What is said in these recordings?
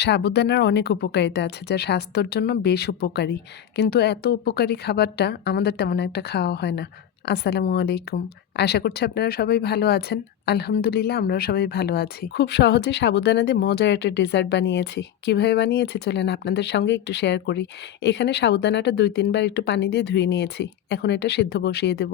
সাবুদানার অনেক উপকারিতা আছে, যা স্বাস্থ্যর জন্য বেশ উপকারী। কিন্তু এত উপকারী খাবারটা আমাদের তেমন একটা খাওয়া হয় না। আসসালামু আলাইকুম। আশা করছি আপনারা সবাই ভালো আছেন। আলহামদুলিল্লাহ, আমরাও সবাই ভালো আছি। খুব সহজে সাবুদানা দিয়ে মজার একটা ডেজার্ট বানিয়েছি। কীভাবে বানিয়েছি চলেন আপনাদের সঙ্গে একটু শেয়ার করি। এখানে সাবুদানাটা দুই, তিনবার একটু পানি দিয়ে ধুয়ে নিয়েছি। এখন এটা সিদ্ধ বসিয়ে দেব।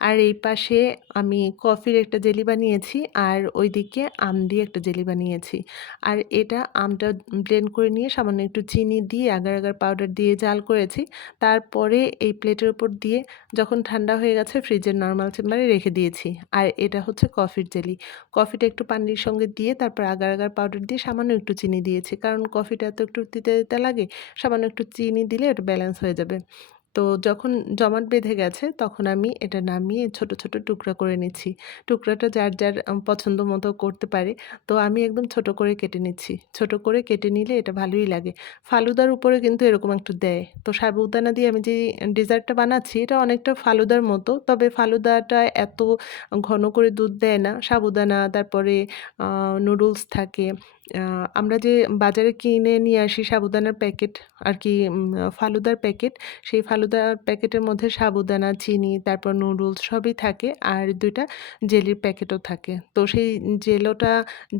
আর এই পাশে আমি কফির একটা জেলি বানিয়েছি আর ওইদিকে আম দিয়ে একটা জেলি বানিয়েছি। আর এটা আমটা ব্লেন্ড করে নিয়ে সামান্য একটু চিনি দিয়ে আগার আগার পাউডার দিয়ে জাল করেছি। তারপরে এই প্লেটের উপর দিয়ে যখন ঠান্ডা হয়ে গেছে ফ্রিজের নর্মাল চেম্বারে রেখে দিয়েছি। আর এটা হচ্ছে কফির জেলি। কফিটা একটু পানির সঙ্গে দিয়ে তারপর আগার আগার পাউডার দিয়ে সামান্য একটু চিনি দিয়েছি। কারণ কফিটা তো একটু তিতে তিতে লাগে, সামান্য একটু চিনি দিলে এটা ব্যালেন্স হয়ে যাবে। তো যখন জমাট বেঁধে গেছে, তখন আমি এটা নামিয়ে ছোট ছোট টুকরা করে নিচ্ছি। টুকরাটা যার যার পছন্দ মতো করতে পারে। তো আমি একদম ছোট করে কেটে নিচ্ছি। ছোট করে কেটে নিলে এটা ভালোই লাগে। ফালুদার উপরে কিন্তু এরকম একটু দেয়। তো সাবুদানা দিয়ে আমি যে ডেজার্টটা বানাচ্ছি, এটা অনেকটা ফালুদার মতো। তবে ফালুদাটা এত ঘন করে দুধ দেয় না। সাবুদানা, তারপরে নুডলস থাকে। আমরা যে বাজারে কিনে নিয়ে আসি সাবুদানার প্যাকেট আর কি ফালুদার প্যাকেট, সেই ফালুদার প্যাকেটের মধ্যে সাবুদানা, চিনি, তারপর নুডলস সবই থাকে আর দুইটা জেলির প্যাকেটও থাকে। তো সেই জেলোটা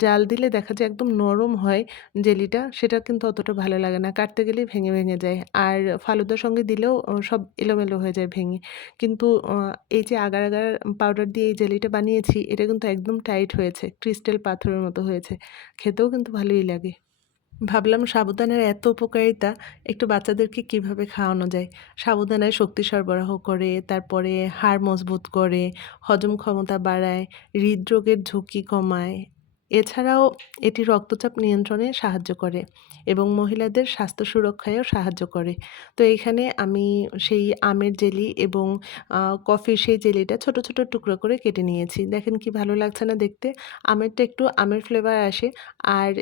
জাল দিলে দেখা যায় একদম নরম হয় জেলিটা, সেটা কিন্তু অতটা ভালো লাগে না, কাটতে গেলেই ভেঙে ভেঙে যায়। আর ফালুদার সঙ্গে দিলেও সব এলোমেলো হয়ে যায় ভেঙে। কিন্তু এই যে আগার আগার পাউডার দিয়ে এই জেলিটা বানিয়েছি, এটা কিন্তু একদম টাইট হয়েছে, ক্রিস্টাল পাথরের মতো হয়েছে। খেতেও কিন্তু ভালোই লাগে। ভাবলাম সাবুদানার এত উপকারিতা একটু বাচ্চাদেরকে কীভাবে খাওয়ানো যায়? সাবুদানায় শক্তি সরবরাহ করে, তারপরে হাড় মজবুত করে, হজম ক্ষমতা বাড়ায়, হৃদরোগের ঝুঁকি কমায় এছাড়াও এটি রক্তচাপ নিয়ন্ত্রণে সাহায্য করে এবং মহিলাদের স্বাস্থ্য সুরক্ষায়ও সাহায্য করে। তো এখানে আমি সেই আমের জেলি এবং কফির সেই জেলিটা ছোট ছোট টুকরো করে কেটে নিয়েছি। দেখেন কি ভালো লাগছে না দেখতে? আমেরটা একটু আমের ফ্লেভার আসে। আর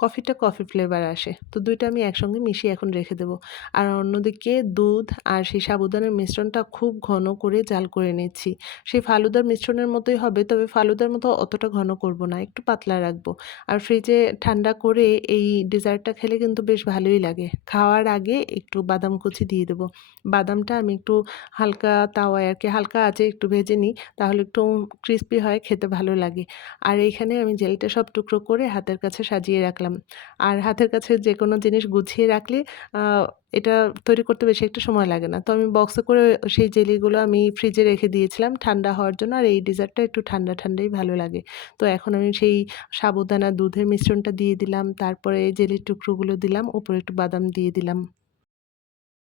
কফিটা কফি ফ্লেভার আসে। তো দুইটা আমি একসঙ্গে মিশিয়ে এখন রেখে দেবো। আর অন্যদিকে দুধ আর সেই সাবুদানার মিশ্রণটা খুব ঘন করে জাল করে নিচ্ছি। সেই ফালুদার মিশ্রণের মতোই হবে, তবে ফালুদার মতো অতটা ঘন করব না, একটু পাতলা রাখব। আর ফ্রিজে ঠান্ডা করে এই ডেজার্টটা খেলে কিন্তু বেশ ভালোই লাগে। খাওয়ার আগে একটু বাদাম কুচি দিয়ে দেবো। বাদামটা আমি একটু হালকা তাওয়ায় আর কি, হালকা আছে একটু ভেজে নিই, তাহলে একটু ক্রিস্পি হয়, খেতে ভালো লাগে। আর এইখানে আমি জেলটা সব টুকরো করে হাতের কাছে সাজিয়ে রাখলাম। আর হাতের কাছে যে কোনো জিনিস গুছিয়ে রাখলে এটা তৈরি করতে বেশি একটা সময় লাগে না। তো আমি বক্সে করে সেই জেলিগুলো আমি ফ্রিজে রেখে দিয়েছিলাম ঠান্ডা হওয়ার জন্য। আর এই ডেজার্টটা একটু ঠান্ডা ঠান্ডাই ভালো লাগে। তো এখন আমি সেই সাবুদানা, দুধের মিশ্রণটা দিয়ে দিলাম। তারপরে জেলির টুকরোগুলো দিলাম। ওপরে একটু বাদাম দিয়ে দিলাম।